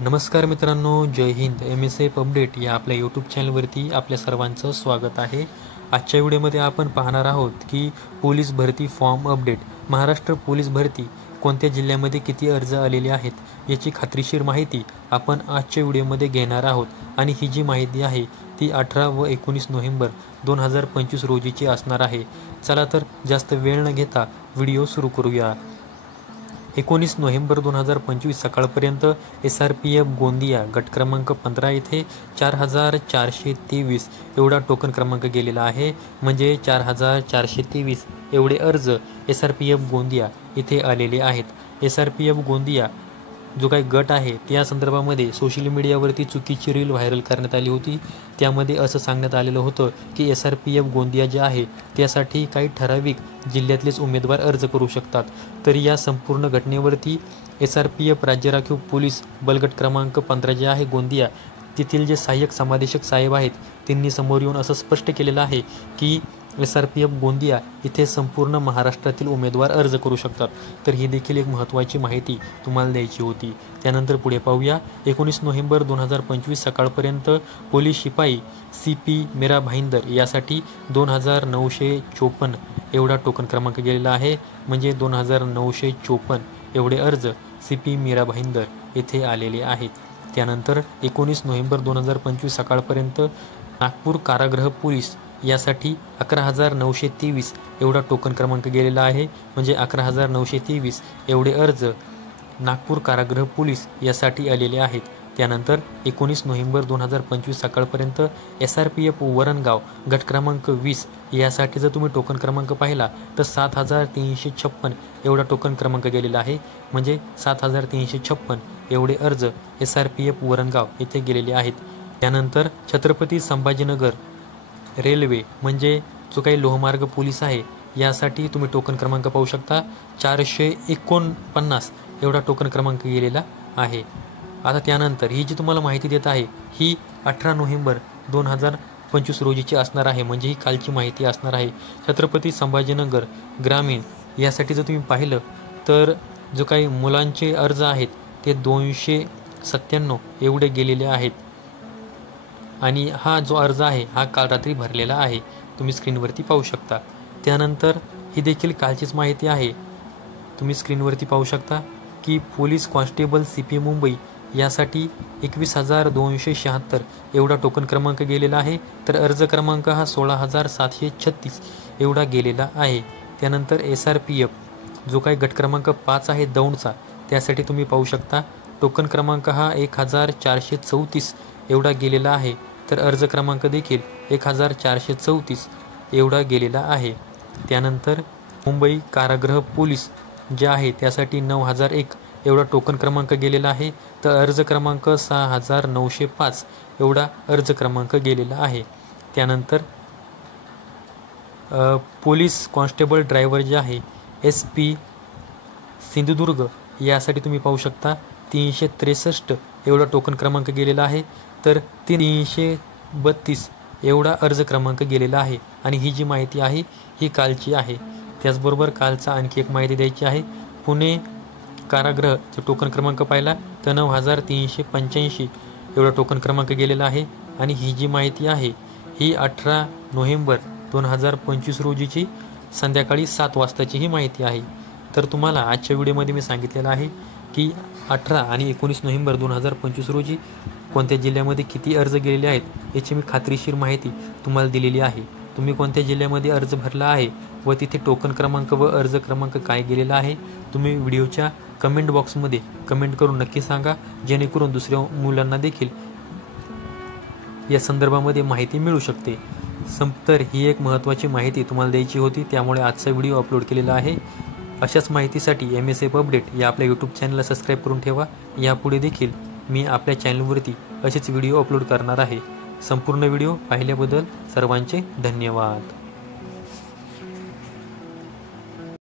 नमस्कार मित्रांनो, जय Hind. MSF update या आपल्या यूट्यूब चॅनलवरती आपल्या सर्वांचं स्वागत आहे. आजच्या व्हिडिओमध्ये आपण पाहणार आहोत की पोलीस भरती फॉर्म अपडेट. महाराष्ट्र पोलीस भरती कोणत्या जिल्ह्यामध्ये किती अर्ज आलेले आहेत याची खात्रीशीर माहिती आपण आजच्या व्हिडिओमध्ये घेणार आहोत. आणि ही जी माहिती आहे ती 18 व 19 नोव्हेंबर 2025 रोजीची असणार आहे. चला तर जास्त वेळ न घेता व्हिडिओ सुरू करूया. 19 नोव्हेंबर 2025 सकाळपर्यंत SRPF गोंदिया गट क्रमांक 15 येथे 4423 एवढा टोकन क्रमांक गेलेला आहे. म्हणजे 4423 एवढे अर्ज SRPF गोंदिया इथे आलेले आहेत. SRPF गोंदिया जो काही गट आहे त्या संदर्भामध्ये सोशल मीडियावरती चुकीची रील व्हायरल करण्यात आली होती. त्यामध्ये असं सांगण्यात आलेलं होतं की SRPF गोंदिया जे आहे त्यासाठी काही ठराविक जिल्ह्यातलेच उमेदवार अर्ज करू शकतात. तर या संपूर्ण घटनेवरती SRPF राज्य राखीव पोलीस बलगट क्रमांक 15 जे आहे गोंदिया तेथील जे सहाय्यक समादेशक साहेब आहेत त्यांनी समोर येऊन असं स्पष्ट केलेलं आहे की SRPF गोंदिया इथे संपूर्ण महाराष्ट्रातील उमेदवार अर्ज करू शकतात. तर ही देखील एक महत्त्वाची माहिती तुम्हाला द्यायची होती. त्यानंतर पुढे पाहूया. 19 नोव्हेंबर 2025 सकाळपर्यंत पोलीस शिपाई CP मीरा भाईंदर यासाठी 2954 एवढा टोकन क्रमांक गेलेला आहे. म्हणजे 2954 एवढे अर्ज CP मीरा भाईंदर येथे आलेले आहेत. त्यानंतर 19 नोव्हेंबर 2025 सकाळपर्यंत नागपूर कारागृह पोलीस यासाठी 11923 एवढा टोकन क्रमांक गेलेला आहे. म्हणजे 11923 एवढे अर्ज नागपूर कारागृह पोलीस यासाठी आलेले आहेत. त्यानंतर 19 नोव्हेंबर 2025 सकाळपर्यंत SRPF वरणगाव गट क्रमांक 20 यासाठी जर तुम्ही टोकन क्रमांक पाहिला तर 7356 एवढा टोकन क्रमांक गेलेला आहे. म्हणजे 7356 एवढे अर्ज SRPF वरणगाव येथे गेलेले आहेत. त्यानंतर छत्रपती संभाजीनगर रेल्वे म्हणजे जो काही लोहमार्ग पोलीस आहे यासाठी तुम्ही टोकन क्रमांक पाहू शकता. 449 एवढा टोकन क्रमांक गेलेला आहे. आता त्यानंतर ही जी तुम्हाला माहिती देत आहे ही 18 नोव्हेंबर 2025 रोजीची असणार आहे. म्हणजे ही कालची माहिती असणार आहे. छत्रपती संभाजीनगर ग्रामीण यासाठी जर तुम्ही पाहिलं तर जो काही मुलांचे अर्ज आहेत ते 297 एवढे गेलेले आहेत. आणि हा जो अर्ज आहे हा काल रात्री भरलेला आहे, तुम्ही स्क्रीनवरती पाहू शकता. त्यानंतर ही देखील कालचीच माहिती आहे, तुम्ही स्क्रीनवरती पाहू शकता की पोलीस कॉन्स्टेबल CP मुंबई यासाठी 21,276 एवढा टोकन क्रमांक गेलेला आहे. तर अर्ज क्रमांक हा 16,736 एवढा गेलेला आहे. त्यानंतर SRPF जो काही गट क्रमांक 5 आहे दौंडचा त्यासाठी तुम्ही पाहू शकता टोकन क्रमांक हा 1434 एवढा गेलेला आहे. तर अर्ज क्रमांक देखील 1434 एवढा गेलेला आहे. त्यानंतर मुंबई कारागृह पोलीस जे आहे त्यासाठी 9001 एवढा टोकन क्रमांक गेलेला आहे. तर अर्ज क्रमांक 6905 एवढा अर्ज क्रमांक गेलेला आहे. त्यानंतर पोलीस कॉन्स्टेबल ड्रायव्हर जे आहे SP सिंधुदुर्ग यासाठी तुम्ही पाहू शकता 363 एवढा टोकन क्रमांक गेलेला आहे. तर 332 एवढा अर्ज क्रमांक गेलेला आहे. आणि ही जी माहिती आहे ही कालची आहे. त्याचबरोबर कालचा आणखी एक माहिती द्यायची आहे. पुणे कारागृह जो टोकन क्रमांक पाहिला तर 9385 एवढा टोकन क्रमांक गेलेला आहे. आणि ही जी माहिती आहे ही 18 नोव्हेंबर 2025 रोजीची संध्याकाळी 7 वाजताची ही माहिती आहे. तर तुम्हाला आजच्या व्हिडिओमध्ये मी सांगितलेलं आहे की 18 आणि 19 नोव्हेंबर 2025 रोजी कोणत्या जिल्ह्यामध्ये किती अर्ज गेलेले आहेत याची मी खात्रीशीर माहिती तुम्हाला दिलेली आहे. तुम्ही कोणत्या जिल्ह्यामध्ये अर्ज भरला आहे व तिथे टोकन क्रमांक व अर्ज क्रमांक काय गेलेला आहे तुम्ही व्हिडिओच्या कमेंट बॉक्समध्ये कमेंट करून नक्की सांगा, जेणेकरून दुसऱ्या मुलांना देखील या संदर्भामध्ये माहिती मिळू शकते. तर ही एक महत्त्वाची माहिती तुम्हाला द्यायची होती, त्यामुळे आजचा व्हिडिओ अपलोड केलेला आहे. अशाच माहितीसाठी MSF अपडेट या आपल्या यूट्यूब चॅनलला सबस्क्राईब करून ठेवा. यापुढे देखील मी आपल्या चॅनलवरती असेच व्हिडिओ अपलोड करणार आहे. संपूर्ण व्हिडिओ पाहिल्याबद्दल सर्वांचे धन्यवाद.